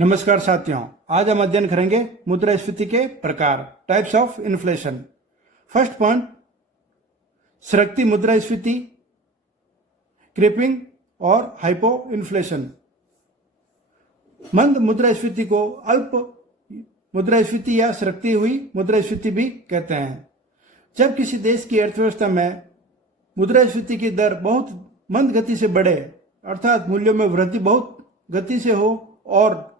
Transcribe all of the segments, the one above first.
नमस्कार साथियों, आज हम अध्ययन करेंगे मुद्रास्फीति के प्रकार, types of inflation. First point, सरकती मुद्रास्फीति, क्रीपिंग और हाइपो इन्फ्लेशन। मंद मुद्रास्फीति को अल्प मुद्रास्फीति या सरकती हुई मुद्रास्फीति भी कहते हैं। जब किसी देश की अर्थव्यवस्था में मुद्रास्फीति की दर बहुत मंद गति से बढ़े, अर्थात मूल्यों में वृद्धि बहुत गति से हो और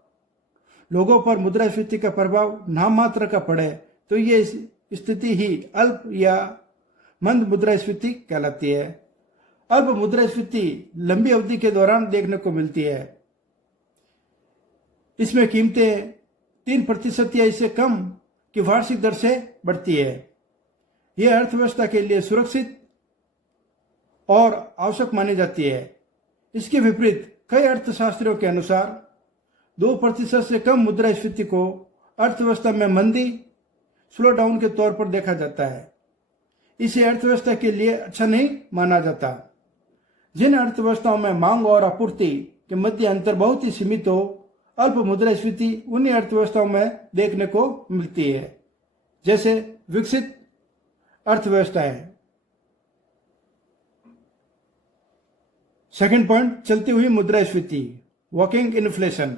लोगों पर मुद्रास्फीति का प्रभाव नाममात्र का पड़े, तो ये स्थिति ही अल्प या मंद मुद्रास्फीति कहलाती है। अल्प मुद्रास्फीति लंबी अवधि के दौरान देखने को मिलती है। इसमें कीमतें 3% या इससे कम की वार्षिक दर से बढ़ती है। यह अर्थव्यवस्था के लिए सुरक्षित और आवश्यक मानी जाती है। इसके विपरीत कई अर्थशास्त्रियों के अनुसार 2% से कम मुद्रास्फीति को अर्थव्यवस्था में मंदी, स्लो डाउन के तौर पर देखा जाता है। इसे अर्थव्यवस्था के लिए अच्छा नहीं माना जाता। जिन अर्थव्यवस्थाओं में मांग और आपूर्ति के मध्य अंतर बहुत ही सीमित हो, अल्प मुद्रास्फीति उन्हीं अर्थव्यवस्थाओं में देखने को मिलती है, जैसे विकसित अर्थव्यवस्थाएं। सेकंड पॉइंट, चलती हुई मुद्रास्फीति, वॉकिंग इन्फ्लेशन।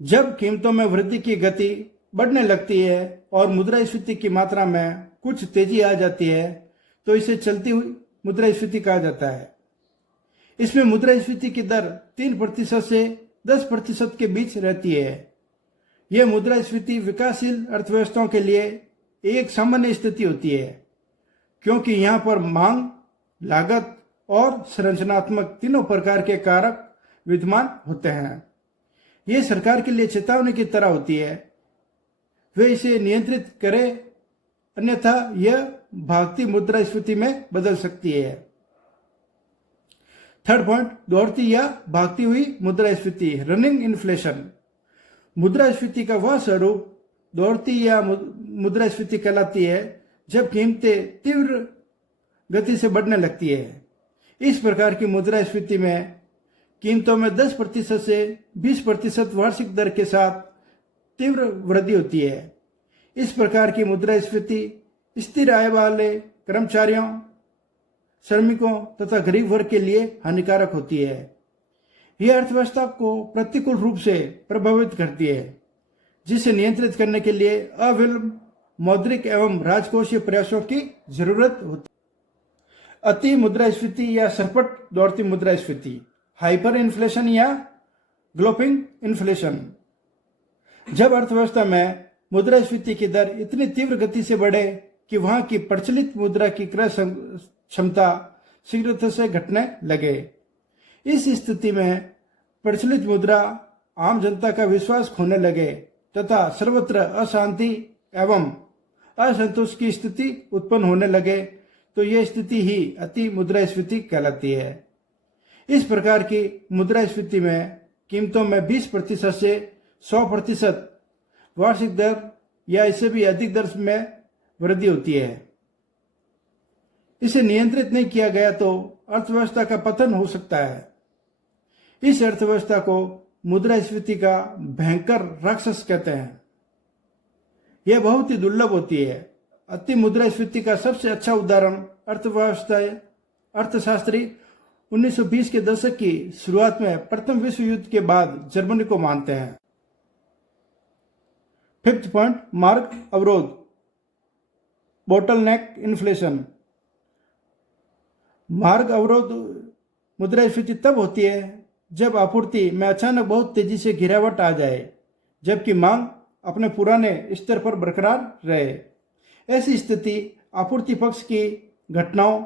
जब कीमतों में वृद्धि की गति बढ़ने लगती है और मुद्रास्फीति की मात्रा में कुछ तेजी आ जाती है, तो इसे चलती हुई मुद्रास्फीति कहा जाता है। इसमें मुद्रास्फीति की दर 3% से 10% के बीच रहती है। यह मुद्रास्फीति विकासशील अर्थव्यवस्थाओं के लिए एक सामान्य स्थिति होती है, क्योंकि यहाँ पर मांग, लागत और संरचनात्मक तीनों प्रकार के कारक विद्यमान होते हैं। ये सरकार के लिए चेतावनी की तरह होती है। वे इसे नियंत्रित करें, अन्यथा यह भागती मुद्रास्फीति में बदल सकती है। थर्ड पॉइंट, दौड़ती या भागती हुई मुद्रास्फीति, रनिंग इन्फ्लेशन। मुद्रास्फीति का वह स्वरूप दौड़ती या मुद्रास्फीति कहलाती है जब कीमतें तीव्र गति से बढ़ने लगती है। इस प्रकार की मुद्रास्फीति में कीमतों में 10% से 20% वार्षिक दर के साथ तीव्र वृद्धि होती है। इस प्रकार की मुद्रास्फीति स्थिर आय वाले कर्मचारियों, श्रमिकों तथा गरीब वर्ग के लिए हानिकारक होती है। यह अर्थव्यवस्था को प्रतिकूल रूप से प्रभावित करती है, जिसे नियंत्रित करने के लिए अविलंब मौद्रिक एवं राजकोषीय प्रयासों की जरूरत होती है। अति मुद्रास्फीति या सरपट दौड़ती मुद्रास्फीति, हाइपर इन्फ्लेशन या ग्लोपिंग इन्फ्लेशन। जब अर्थव्यवस्था में मुद्रास्फीति की दर इतनी तीव्र गति से बढ़े कि वहां की प्रचलित मुद्रा की क्रय क्षमता शीघ्रता से घटने लगे। इस स्थिति में प्रचलित मुद्रा आम जनता का विश्वास खोने लगे तथा सर्वत्र अशांति एवं असंतोष की स्थिति उत्पन्न होने लगे, तो यह स्थिति ही अति मुद्रास्फीति कहलाती है। इस प्रकार की मुद्रास्फीति में कीमतों में 20% से 100% वार्षिक दर या इससे भी अधिक दर में वृद्धि होती है। इसे नियंत्रित नहीं किया गया तो अर्थव्यवस्था का पतन हो सकता है। इस अर्थव्यवस्था को मुद्रास्फीति का भयंकर राक्षस कहते हैं। यह बहुत ही दुर्लभ होती है। अति मुद्रास्फीति का सबसे अच्छा उदाहरण अर्थशास्त्री 1920 के दशक की शुरुआत में प्रथम विश्व युद्ध के बाद जर्मनी को मानते हैं। फिफ्थ पॉइंट, मार्ग अवरोध, बोटलनेक इन्फ्लेशन। मार्ग अवरोध मुद्रास्फीति तब होती है जब आपूर्ति में अचानक बहुत तेजी से गिरावट आ जाए, जबकि मांग अपने पुराने स्तर पर बरकरार रहे। ऐसी स्थिति आपूर्ति पक्ष की घटनाओं,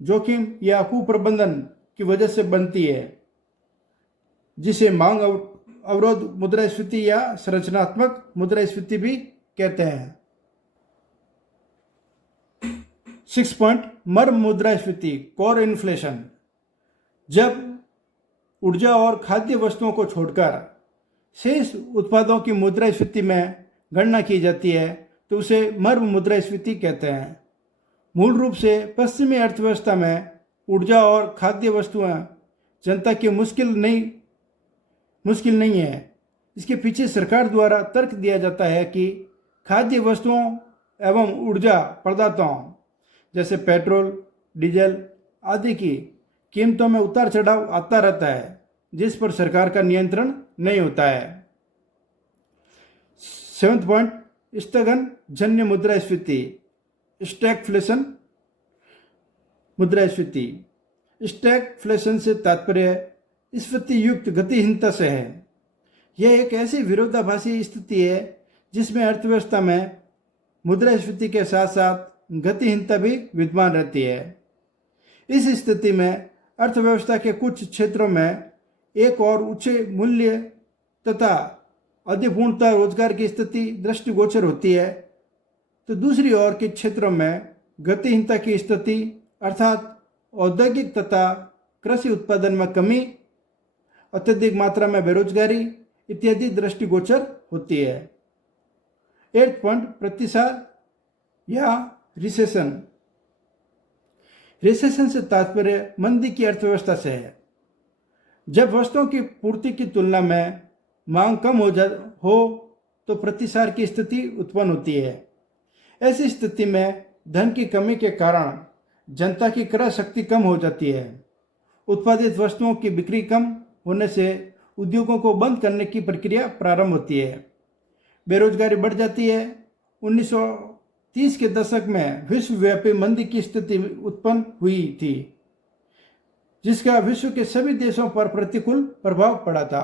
जोखिम या कुप्रबंधन की वजह से बनती है, जिसे मांग अवरोध मुद्रास्फीति या संरचनात्मक मुद्रास्फीति भी कहते हैं। 6 पॉइंट, मर्म मुद्रास्फीति, कोर इन्फ्लेशन। जब ऊर्जा और खाद्य वस्तुओं को छोड़कर शेष उत्पादों की मुद्रास्फीति में गणना की जाती है, तो उसे मर्म मुद्रास्फीति कहते हैं। मूल रूप से पश्चिमी अर्थव्यवस्था में ऊर्जा और खाद्य वस्तुएं जनता की मुश्किल नहीं है। इसके पीछे सरकार द्वारा तर्क दिया जाता है कि खाद्य वस्तुओं एवं ऊर्जा पदार्थों जैसे पेट्रोल, डीजल आदि की कीमतों में उतार चढ़ाव आता रहता है, जिस पर सरकार का नियंत्रण नहीं होता है। 7th पॉइंट, स्थगन जन्य मुद्रास्फीति, स्टैगफ्लेशन मुद्रास्फीति। स्टैगफ्लेशन से तात्पर्य स्फीति युक्त गतिहीनता से है। यह एक ऐसी विरोधाभासी स्थिति है जिसमें अर्थव्यवस्था में मुद्रास्फीति के साथ साथ गतिहीनता भी विद्यमान रहती है। इस स्थिति में अर्थव्यवस्था के कुछ क्षेत्रों में एक और उच्च मूल्य तथा अधिपूर्णता रोजगार की स्थिति दृष्टिगोचर होती है, तो दूसरी ओर के क्षेत्रों में गतिहीनता की स्थिति अर्थात औद्योगिक तथा कृषि उत्पादन में कमी, अत्यधिक मात्रा में बेरोजगारी इत्यादि दृष्टिगोचर होती है। 8th पॉइंट, प्रतिसाद या रिसेशन। रिसेशन से तात्पर्य मंदी की अर्थव्यवस्था से है। जब वस्तुओं की पूर्ति की तुलना में मांग कम हो तो प्रतिसार की स्थिति उत्पन्न होती है। ऐसी स्थिति में धन की कमी के कारण जनता की क्रय शक्ति कम हो जाती है। उत्पादित वस्तुओं की बिक्री कम होने से उद्योगों को बंद करने की प्रक्रिया प्रारंभ होती है। बेरोजगारी बढ़ जाती है। 1930 के दशक में विश्वव्यापी मंदी की स्थिति उत्पन्न हुई थी, जिसका विश्व के सभी देशों पर प्रतिकूल प्रभाव पड़ा था।